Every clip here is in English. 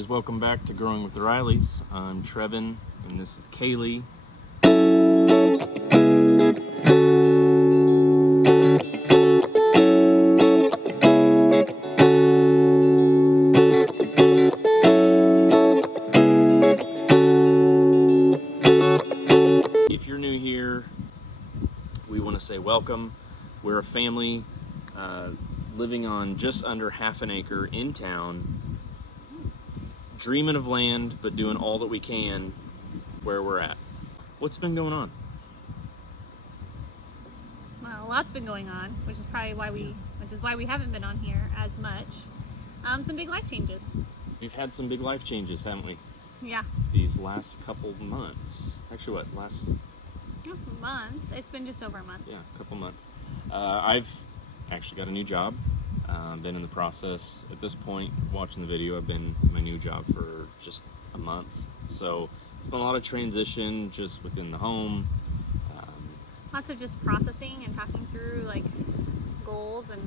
guys, welcome back to Growing with the Rileys. I'm Trevin, and this is Kaylee. If you're new here, we want to say welcome. We're a family living on just under half an acre in town, dreaming of land, but doing all that we can where we're at. What's been going on? Well, lots been going on, which is why we haven't been on here as much. Some big life changes. We've had some big life changes, haven't we? Yeah. These last couple months. Actually, last month? It's been just over a month. Yeah, a couple months. I've actually got a new job. Been in the process at this point. Watching the video, I've been in my new job for just a month. So, a lot of transition just within the home. Lots of just processing and talking through like goals and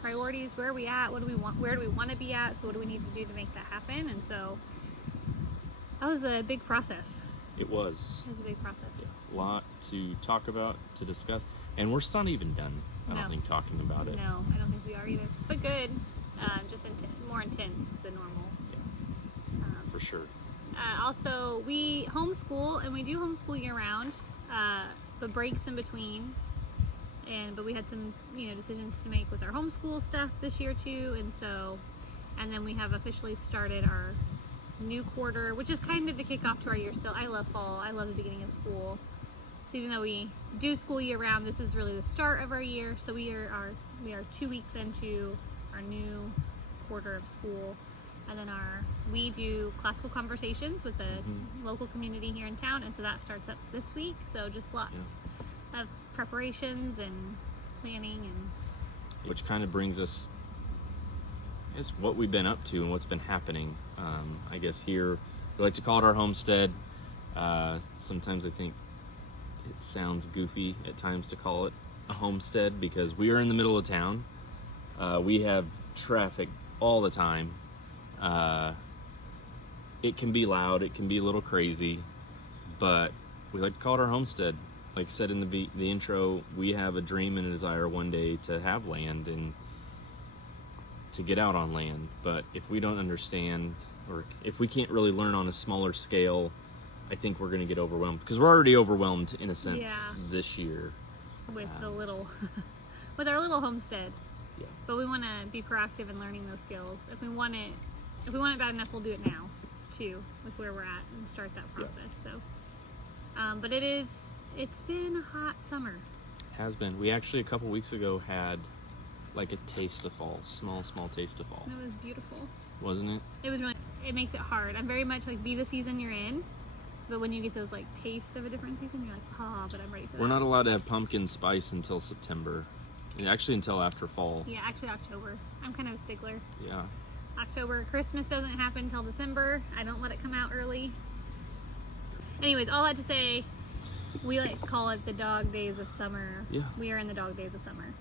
priorities. Where are we at? What do we want? Where do we want to be at? So what do we need to do to make that happen? And so that was a big process. It was. It was a big process. A lot to talk about, to discuss, and we're still not even done. I don't think talking about it. No, I don't think we are either. But good. Just more intense than normal. Yeah. For sure. Also, we homeschool, and we do homeschool year round, but breaks in between. But we had some, decisions to make with our homeschool stuff this year too, and then we have officially started our new quarter, which is kind of the kickoff to our year still. I love fall. I love the beginning of school. So even though we do school year round, this is really the start of our year. So we are 2 weeks into our new quarter of school. And then we do classical conversations with the local community here in town, and so that starts up this week. So just lots of preparations and planning, and which kind of brings us, I guess, what we've been up to and what's been happening. I guess here we like to call it our homestead. Sometimes I think it sounds goofy at times to call it a homestead because we are in the middle of town. We have traffic all the time. It can be loud, it can be a little crazy, but we like to call it our homestead. Like I said in the intro, we have a dream and a desire one day to have land and to get out on land. But if we don't understand, or if we can't really learn on a smaller scale, I think we're going to get overwhelmed, because we're already overwhelmed in a sense this year with with our little homestead. Yeah. But we want to be proactive in learning those skills. If we want it bad enough, we'll do it now too, with where we're at, and start that process. So, but it's been a hot summer. Has been. We actually a couple weeks ago had like a taste of fall, small taste of fall. It was beautiful, wasn't it? It was really. It makes it hard. I'm very much like, be the season you're in, but when you get those like tastes of a different season, you're like, but I'm ready for that. We're not allowed to have pumpkin spice until September. Actually, until after fall. Yeah, actually October. I'm kind of a stickler. Yeah. October. Christmas doesn't happen until December. I don't let it come out early. Anyways, all that to say, we like to call it the dog days of summer. Yeah. We are in the dog days of summer.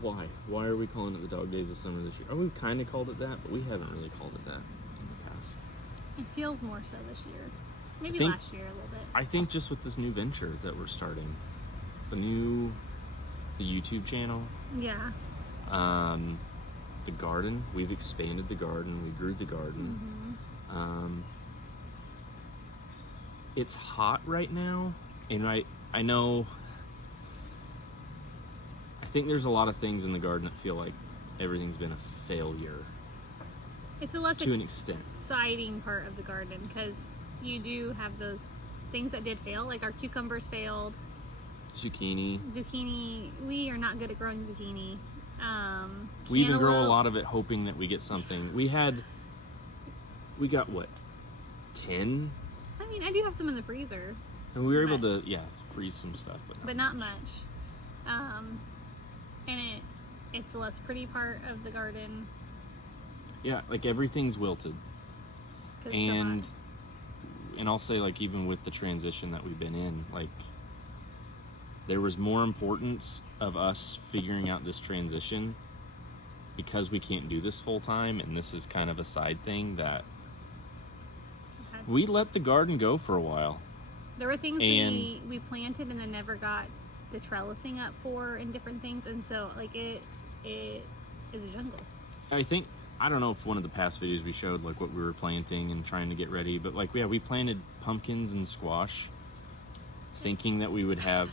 Why? Why are we calling it the dog days of summer this year? Oh, we've kind of called it that, but we haven't really called it that in the past. It feels more so this year. Maybe last year a little bit. I think just with this new venture that we're starting, the YouTube channel. Yeah. The garden. We've expanded the garden. We grew the garden. It's hot right now, and I know. I think there's a lot of things in the garden that feel like everything's been a failure. It's the less to an extent exciting part of the garden, because you do have those things that did fail, like our cucumbers failed. Zucchini. We are not good at growing zucchini. We even grow a lot of it hoping that we get something. We got what, 10? I mean, I do have some in the freezer. And we were able to, freeze some stuff. But not much. And it's the less pretty part of the garden. Yeah, like everything's wilted. And I'll say, like, even with the transition that we've been in, like, there was more importance of us figuring out this transition because we can't do this full time and this is kind of a side thing, that Okay. we let the garden go for a while. There were things And- we planted and then never got the trellising up for and different things, and so like it is a jungle. I don't know if one of the past videos we showed like what we were planting and trying to get ready, but like we planted pumpkins and squash thinking that we would have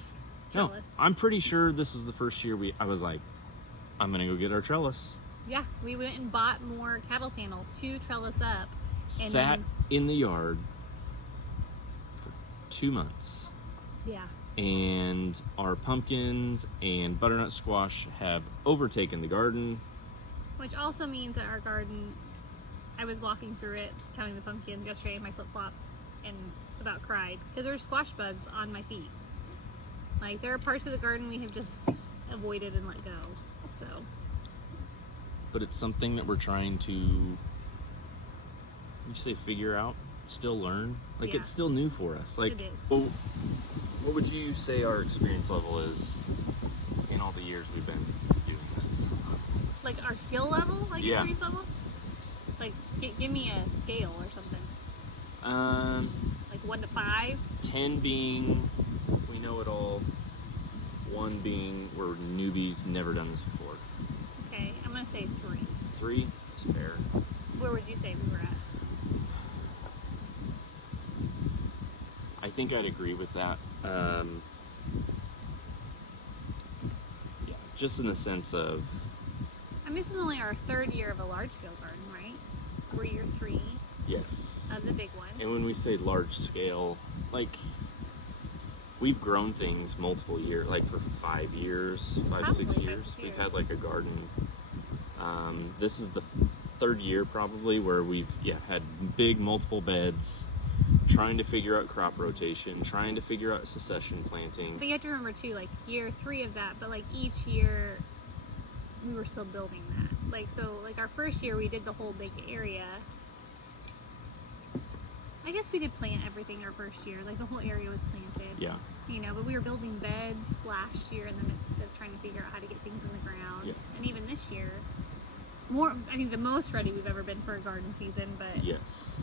no, Trellis. I'm pretty sure this was the first year I was like, I'm gonna go get our trellis. Yeah, we went and bought more cattle panel to trellis up. And Sat then- in the yard for 2 months. Yeah. And our pumpkins and butternut squash have overtaken the garden. Which also means that our garden, I was walking through it, counting the pumpkins yesterday in my flip-flops, and about cried because there's squash bugs on my feet. Like, there are parts of the garden we have just avoided and let go. So, But it's something that we're trying to, you say, figure out, still learn. Like, Yeah. it's still new for us. Like, It is. Well, what would you say our experience level is in all the years we've been doing this? like our skill level, like Yeah. experience level? Like, give me a scale or something. Like 1 to 5? 10 being we know it all. 1 being we're newbies, never done this before. Okay, I'm gonna say 3. 3, it's fair. Where would you say we were at? I think I'd agree with that. Yeah, just in the sense of, I mean, this is only our 3rd year of a large-scale garden, right? We're year 3 yes. of the big one. And when we say large scale, like, we've grown things multiple years, like for 5 years, Probably 6 5, years. 6 We've years. had like a garden. This is the 3rd year probably where we've had big multiple beds, trying to figure out crop rotation, trying to figure out succession planting. But you have to remember too, like year 3 of that, but like each year we were still building that. Like, so like our first year we did the whole big area. I guess we did plant everything our first year, like the whole area was planted. Yeah. You know, but we were building beds last year in the midst of trying to figure out how to get things in the ground. Yes. And even this year, I think the most ready we've ever been for a garden season, but Yes.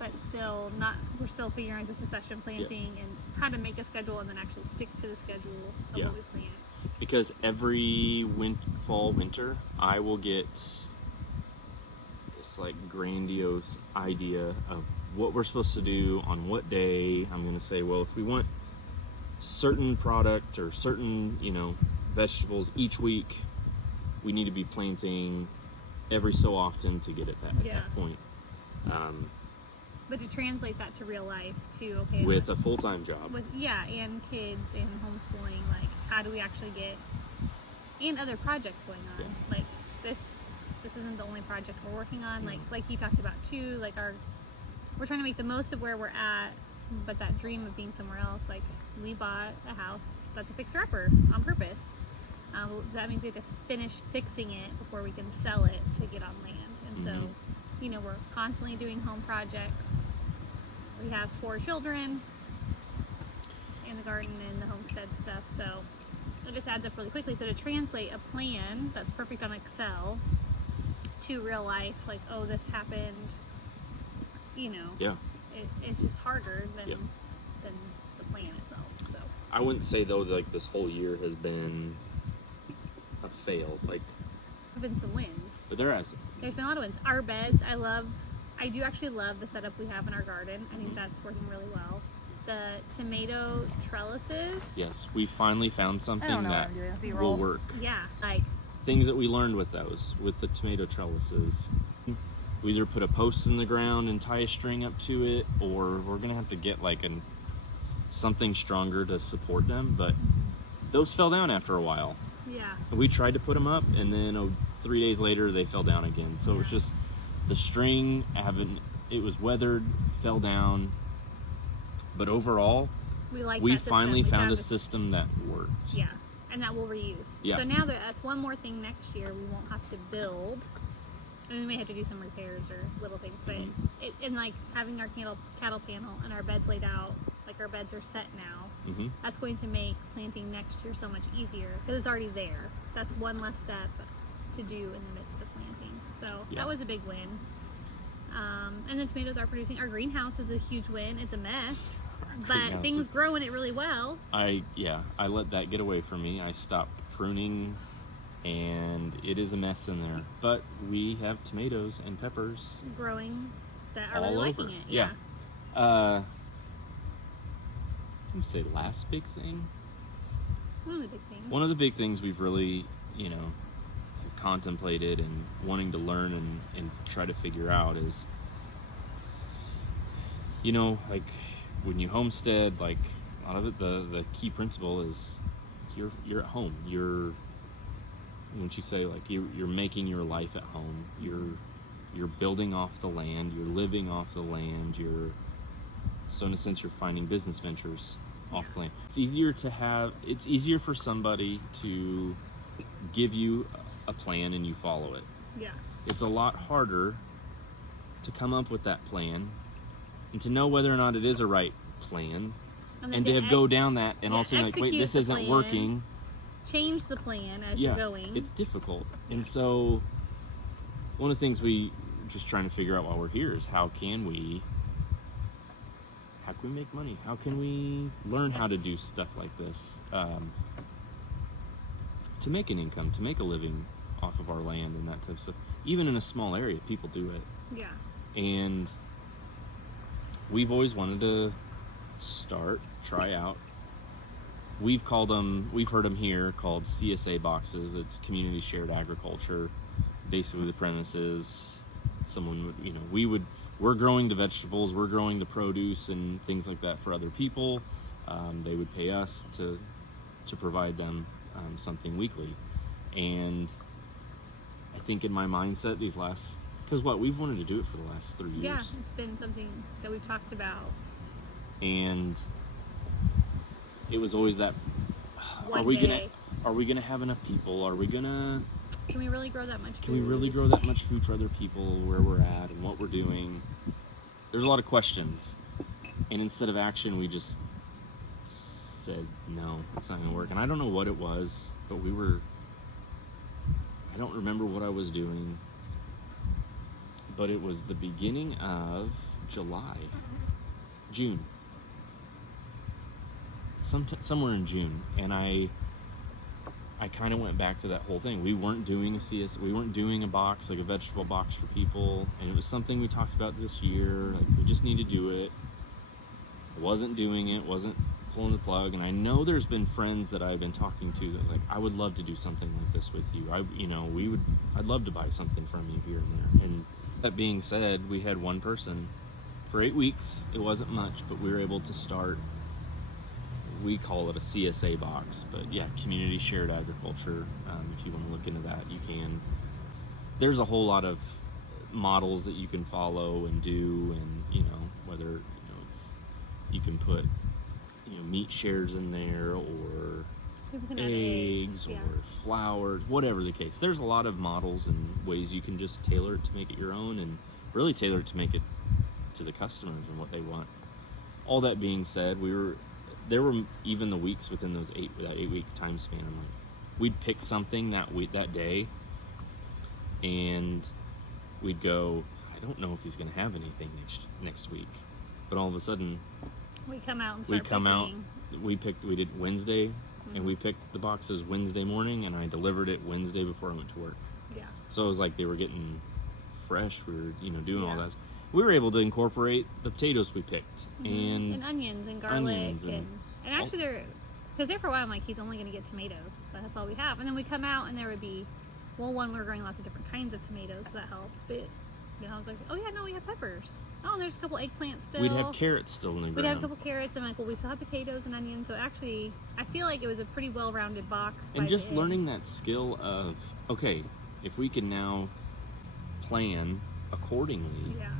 but still not, we're still figuring out the succession planting and how to make a schedule and then actually stick to the schedule of Yeah. what we plant. Because every fall, winter, I will get this like grandiose idea of what we're supposed to do on what day. I'm going to say, well, if we want certain product or certain, vegetables each week, we need to be planting every so often to get it at Yeah. that point. But to translate that to real life too, okay. With a full-time job. And kids and homeschooling, like how do we actually get, and other projects going on. Yeah. Like this isn't the only project we're working on. Like you talked about too, like we're trying to make the most of where we're at, but that dream of being somewhere else, like we bought a house that's a fixer-upper on purpose. That means we have to finish fixing it before we can sell it to get on land. And so, we're constantly doing home projects. We have 4 children in the garden and the homestead stuff, so it just adds up really quickly. So to translate a plan that's perfect on Excel to real life, like, oh, this happened, Yeah. it's just harder than Yeah. than the plan itself. So I wouldn't say though like this whole year has been a fail. Like, there have been some wins. but there has. There's been a lot of wins. Our beds, I do actually love the setup we have in our garden. I think that's working really well. The tomato trellises, Yes, we finally found something know what that I'm doing with will B-roll. work. yeah, like Things that we learned with those, with the tomato trellises. We either put a post in the ground and tie a string up to it, or we're gonna have to get like something stronger to support them. But those fell down after a while. yeah. We tried to put them up, and then 3 days later they fell down again. So it was just the string it was weathered, fell down. But overall, We like we that system. finally We found a a system that worked. Yeah, and that we'll reuse. Yeah. So now that's one more thing next year we won't have to build. And we may have to do some repairs or little things, but and like having our cattle panel and our beds laid out, like our beds are set now, that's going to make planting next year so much easier because it's already there. That's one less step to do in the midst of planting. So Yeah. that was a big win. And the tomatoes are producing. Our greenhouse is a huge win. It's a mess, but greenhouse things is- grow in it really well. I let that get away from me. I stopped pruning, and it is a mess in there. But we have tomatoes and peppers Growing that are all really over. liking it. Yeah. Let me say last big thing. One of the big things. One of the big things we've really, have contemplated and wanting to learn and try to figure out is, like when you homestead, like a lot of it, the key principle is you're at home. Once you say like you're making your life at home, you're building off the land, you're living off the land, so in a sense you're finding business ventures off the land. It's easier for somebody to give you a plan and you follow it. Yeah. It's a lot harder to come up with that plan and to know whether or not it is a right plan, and to go down that and also like, wait, this isn't plan, working. Change the plan as you're going. It's difficult. And so one of the things we just trying to figure out while we're here is how can we make money? How can we learn how to do stuff like this to make an income, to make a living off of our land and that type of stuff? Even in a small area, people do it. Yeah. And we've always wanted to try out. We've heard them here called CSA boxes. It's community shared agriculture. Basically the premise is someone would, we're growing the vegetables, we're growing the produce and things like that for other people. They would pay us to provide them something weekly. And I think in my mindset because we've wanted to do it for the last 3 years. Yeah, it's been something that we've talked about. And it was always that, One are we day. gonna have enough people? Can we really grow that much food? Can we really grow that much food for other people where we're at and what we're doing? There's a lot of questions. And instead of action, we just said, no, it's not going to work. And I don't know what it was, but I don't remember what I was doing, but it was the beginning of June. Somewhere in June. And I kind of went back to that whole thing. We weren't doing we weren't doing a box, like a vegetable box for people, and it was something we talked about this year. Like, we just need to do it. I wasn't doing it, wasn't pulling the plug, and I know there's been friends that I've been talking to that was like, I would love to do something like this with you. I'd love to buy something from you here and there. And that being said, we had one person for 8 weeks. It wasn't much, but we were able to start. We call it a CSA box, but yeah, community shared agriculture. If you want to look into that, you can. There's a whole lot of models that you can follow and do, and whether you can put meat shares in there, or People can add eggs, yeah. or flowers, whatever the case. There's a lot of models and ways you can just tailor it to make it your own, and really tailor it to make it to the customers and what they want. All that being said, there were even the weeks within that 8 week time span. I'm like, we'd pick something that day, and we'd go, I don't know if he's going to have anything next week, but all of a sudden We come out and start picking. We did Wednesday, and we picked the boxes Wednesday morning, and I delivered it Wednesday before I went to work. Yeah. So it was like they were getting fresh. We were doing all Yeah. that. We were able to incorporate the potatoes we picked, And onions and garlic onions and actually because there for a while I'm like, he's only going to get tomatoes. That's all we have. And then we come out and there would be, we were growing lots of different kinds of tomatoes, so that helped. But I was like, oh yeah, no, we have peppers. Oh, there's a couple eggplants still. we'd have carrots still in the ground. We'd have a couple carrots. I'm like, well, we still have potatoes and onions. So actually, I feel like it was a pretty well-rounded box. And just learning that skill of, okay, if we can now plan accordingly. Yeah.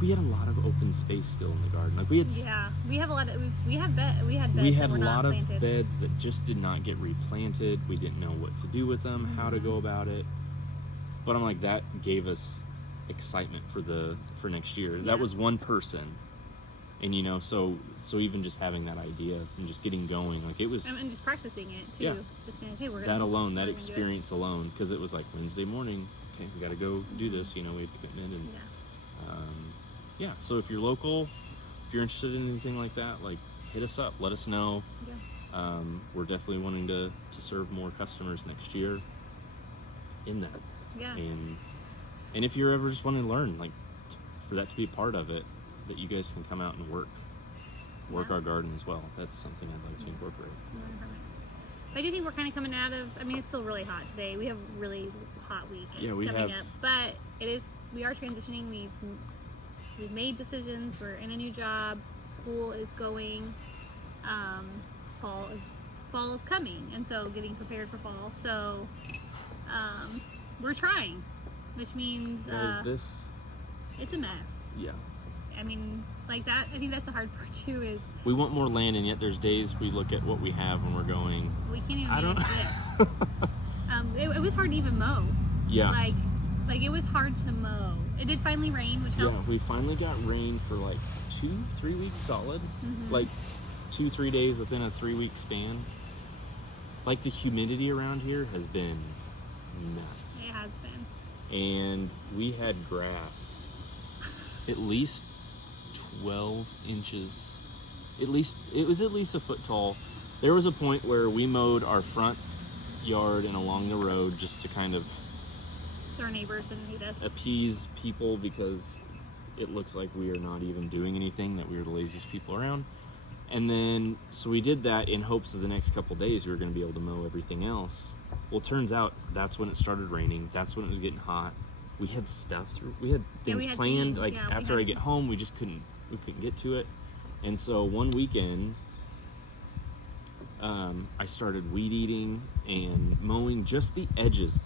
We had a lot of open space still in the garden. Like we had a lot of we had beds a that were not lot of planted. beds that just did not get replanted. We didn't know what to do with them, how to go about it. But I'm like, that gave us excitement for next year. Yeah. That was one person, And so even just having that idea and just getting going, like it was, and just practicing it too. Yeah. Just being like, hey, that alone, that experience alone, because it was like Wednesday morning, okay, we got to go do this. We had commitment, and so if you're local, if you're interested in anything like that, like hit us up, let us know. We're definitely wanting to serve more customers next year in that. And if you're ever just wanting to learn, like for that to be a part of it, that you guys can come out and work our garden as well. That's something I'd like to incorporate. I do think we're kind of coming out of, I mean, it's still really hot today. We have a really hot week coming up, but we are transitioning. We've made decisions. We're in a new job. School is going. Fall is coming, and so getting prepared for fall. So we're trying, which means it's a mess. Yeah. I mean, like that. I think that's the hard part too. Is we want more land, and yet there's days we look at what we have and we're going, we can't even manage this. It was hard to even mow. Yeah. Like it was hard to mow. It did finally rain, which helped. Yeah, we finally got rain for like 2-3 weeks solid. Like 2-3 days within a 3-week span. Like the humidity around here has been nuts. It has been. And we had grass at least 12 inches. It was at least a foot tall. There was a point where we mowed our front yard and along the road just to kind of our neighbors didn't need us. Appease people, because it looks like we are not even doing anything, that we are the laziest people around. And then, so we did that in hopes of the next couple days we were going to be able to mow everything else. Well, turns out that's when it started raining. That's when it was getting hot. We had stuff we had things planned. After I get home, we couldn't get to it. And so one weekend, I started weed eating and mowing just the edges.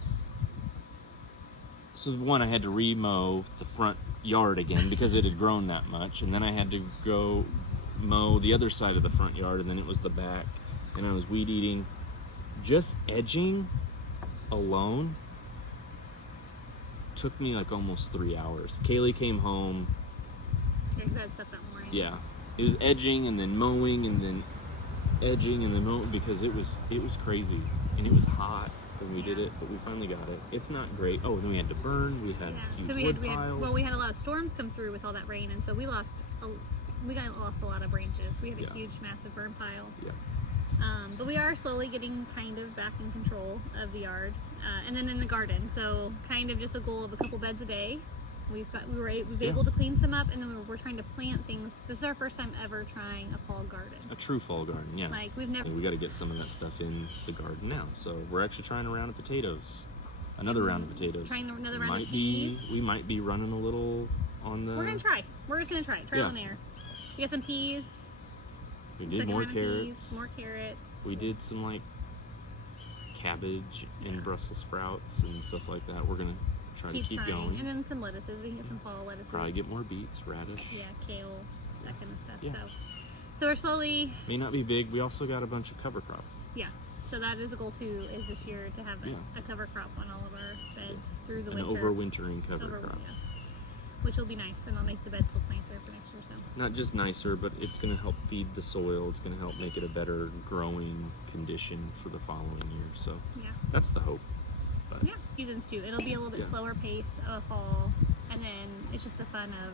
So one, I had to re-mow the front yard again because it had grown that much, and then I had to go mow the other side of the front yard, and then it was the back, and I was weed eating. Just edging alone took me like almost 3 hours. Kaylee came home. Yeah, 'cause I had stuff that morning. Yeah, it was edging and then mowing and then edging and then mowing, because it was crazy, and it was hot when we did it, but we finally got it. It's not great. Oh, then we had to burn. We had huge wood piles. We had a lot of storms come through with all that rain, and so we lost a lot of branches. We had a huge, massive burn pile. Yeah. But we are slowly getting kind of back in control of the yard, and then in the garden. So kind of just a goal of a couple beds a day. We were able to clean some up, and then we're trying to plant things. This is our first time ever trying a fall garden. A true fall garden, yeah. Like we've never. We got to get some of that stuff in the garden now. So we're actually trying a round of potatoes. Another round of potatoes. Trying another round of peas. We might be running a little on the. We're gonna try. We're just gonna try. Trial and error. We got some peas. We did more carrots. Peas, more carrots. We did some like cabbage and Brussels sprouts and stuff like that. We're gonna try to keep going. And then some lettuces. We can get some fall lettuces. Probably get more beets, radish. Yeah, kale, that kind of stuff. Yeah. So we're slowly. May not be big. We also got a bunch of cover crop. Yeah. So that is a goal too, is this year to have a cover crop on all of our beds through the winter. An overwintering cover crop. Yeah. Which will be nice, and I'll make the beds look nicer for next year. So. Not just nicer, but it's going to help feed the soil. It's going to help make it a better growing condition for the following year. So that's the hope. But yeah, seasons too. It'll be a little bit slower pace of fall, and then it's just the fun of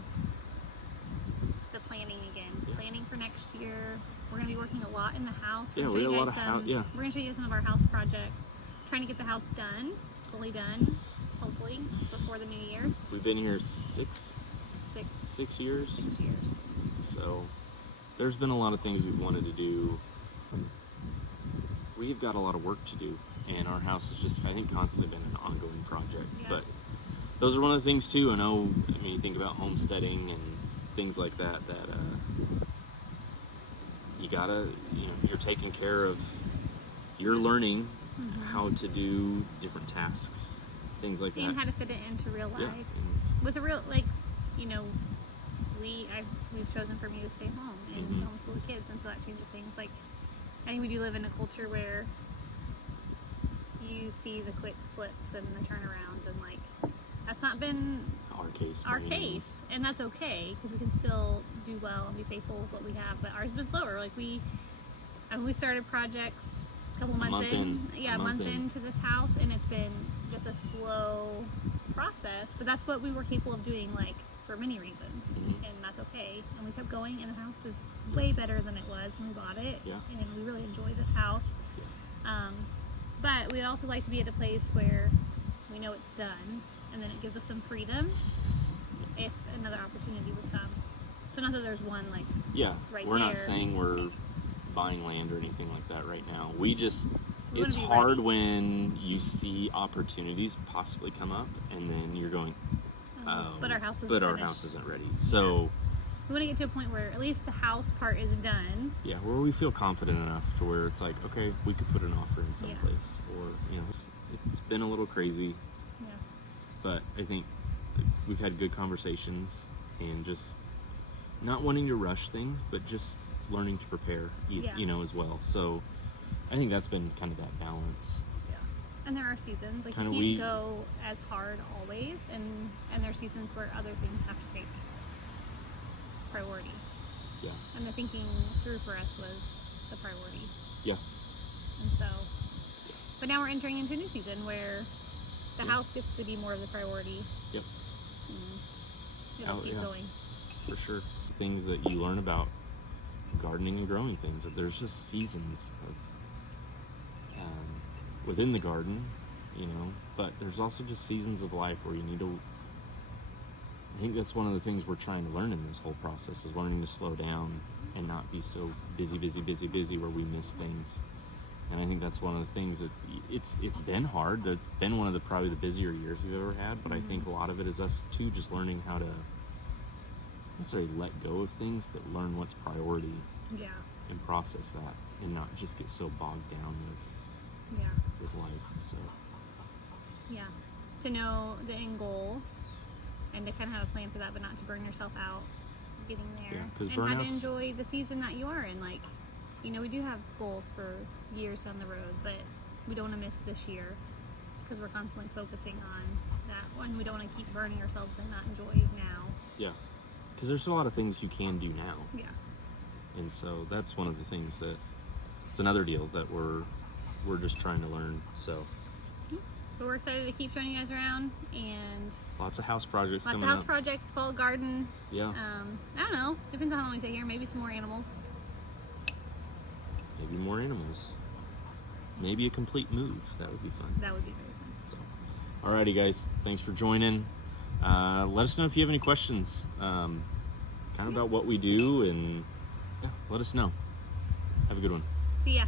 the planning again. Yeah. Planning for next year. We're going to be working a lot in the house. We have a lot of house. Yeah. We're going to show you some of our house projects. Trying to get the house done, fully done, hopefully before the new year. We've been here 6 years. 6 years. So there's been a lot of things we've wanted to do. We've got a lot of work to do, and our house has just, I think, constantly been an ongoing project. Yeah. But those are one of the things too. I mean, you think about homesteading and things like that, you gotta, you're taking care of, you're learning how to do different tasks, things like that. And how to fit it into real life. Yeah. With a real, we've chosen for me to stay home and homeschool the kids, and so that changes things. Like, I think we do live in a culture where you see the quick flips and the turnarounds, and that's not been our case. our by any case, means. and that's okay because we can still do well and be faithful with what we have. But ours has been slower. Like we started projects a couple months month in. yeah, A a month month in. into this house, and it's been just a slow process. But that's what we were capable of doing, like for many reasons, Mhm. and that's okay. And we kept going, and the house is way better than it was when we bought it. Yeah. And we really enjoy this house. But we'd also like to be at a place where we know it's done, and then it gives us some freedom if another opportunity would come. So not that there's one like Yeah, right we're not there. saying we're buying land or anything like that right now. We just, We wanna it's be hard ready. when you see opportunities possibly come up and then you're going, oh, but our house isn't but our finished. house isn't ready. So We want to get to a point where at least the house part is done. yeah, where we feel confident enough to where it's like, okay, we could put an offer in Yeah. someplace, or it's been a little crazy, Yeah. but I think we've had good conversations and just not wanting to rush things, but just learning to prepare, Yeah. as well. So I think that's been kind of that balance. Yeah. And there are seasons like Kinda you can't go as hard always, and there are seasons where other things have to take priority. Yeah. And the thinking through for us was the priority. Yeah. And so, but now we're entering into a new season where the house gets to be more of the priority. Yep. It'll keep going. For sure. Things that you learn about gardening and growing things, that there's just seasons of within the garden, but there's also just seasons of life where you need to, I think that's one of the things we're trying to learn in this whole process, is learning to slow down and not be so busy where we miss things. And I think that's one of the things that it's been hard. It's been one of the probably the busier years we've ever had, but I think a lot of it is us too just learning how to not necessarily let go of things, but learn what's priority Yeah. and process that, and not just get so bogged down Yeah. with life. So Yeah. To know the end goal and to kind of have a plan for that, but not to burn yourself out getting there. Yeah, 'cause and how to burnouts- enjoy the season that you are in. Like, we do have goals for years down the road, but we don't want to miss this year because we're constantly focusing on that one. We don't want to keep burning ourselves and not enjoy now. yeah, because there's a lot of things you can do now, Yeah. and so that's one of the things that it's another deal that we're just trying to learn. So So we're excited to keep showing you guys around, and lots of house projects lots of coming house up. projects, fall garden. Yeah, I don't know. Depends on how long we stay here. Maybe some more animals. maybe more animals. Maybe a complete move. That would be fun. That would be very fun. So, alrighty, guys. Thanks for joining. Let us know if you have any questions, kind of about what we do, and yeah, let us know. Have a good one. See ya.